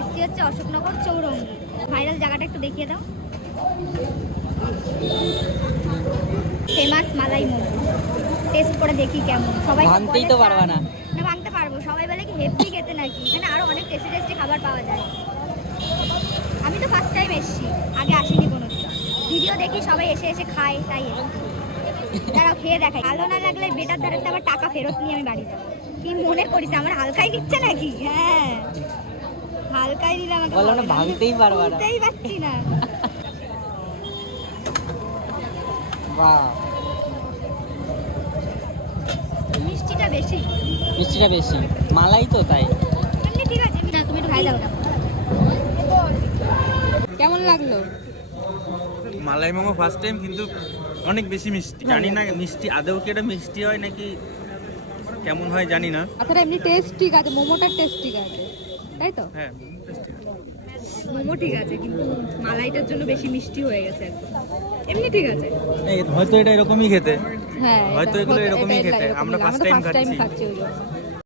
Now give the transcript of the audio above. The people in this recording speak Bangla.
এসছি হচ্ছে অশোকনগর চৌরঙ্গি। ভাইরাল জায়গাটা একটু দেখিয়ে দাও। ফেমাস মালাই মোমো টেস্ট করে দেখি কেমন। সবাই ভাঙতেই তো পারবা না। না ভাঙতে পারবো। সবাই বলে কি হেভি খেতে নাকি, এখানে আরো অনেক টেস্টি টেস্টি খাবার পাওয়া যায়। আমি তো ফার্স্ট টাইম এসেছি, আগে আসিনি কোনো ভিডিও দেখি সবাই এসে এসে খায়, তাই তারাও খেয়ে দেখায়। ভালো না লাগলে বেটার দ্বারা আবার টাকা ফেরত নিয়ে আমি বাড়ি যাবো। কি মনে করিস আমার হালকাই দিচ্ছে নাকি? হ্যাঁ হালকাই দিলে আমাকে বলো না ভাঙতেই পারবা না। ভাঙতেই পারছি না। বাহ, মিষ্টিটা বেশি। মিষ্টিটা বেশি, মালাই তো তাই। এমনি ঠিক আছে, না তুমি একটু খাই দাও ওটা। কেমন লাগলো? মালাই মোমো ফার্স্ট টাইম, কিন্তু অনেক বেশি মিষ্টি। জানি না মিষ্টি আদৌ কি এটা মিষ্টি হয় নাকি কেমন হয় জানি না। আচ্ছা এমনি টেস্ট ঠিক আছে, মোমোটার টেস্ট ঠিক আছে, তাই তো? হ্যাঁ মোমো ঠিক আছে, কিন্তু মালাইটার জন্য বেশি মিষ্টি হয়ে গেছে একদম। এমনি ঠিক আছে। হয়তো এটা এরকমই খেতে, হ্যাঁ হয়তো এগুলো এরকমই খেতে। আমরা ফার্স্ট টাইম ফার্স্ট টাইম খাচ্ছি। খাচ্ছি ওই জন্য।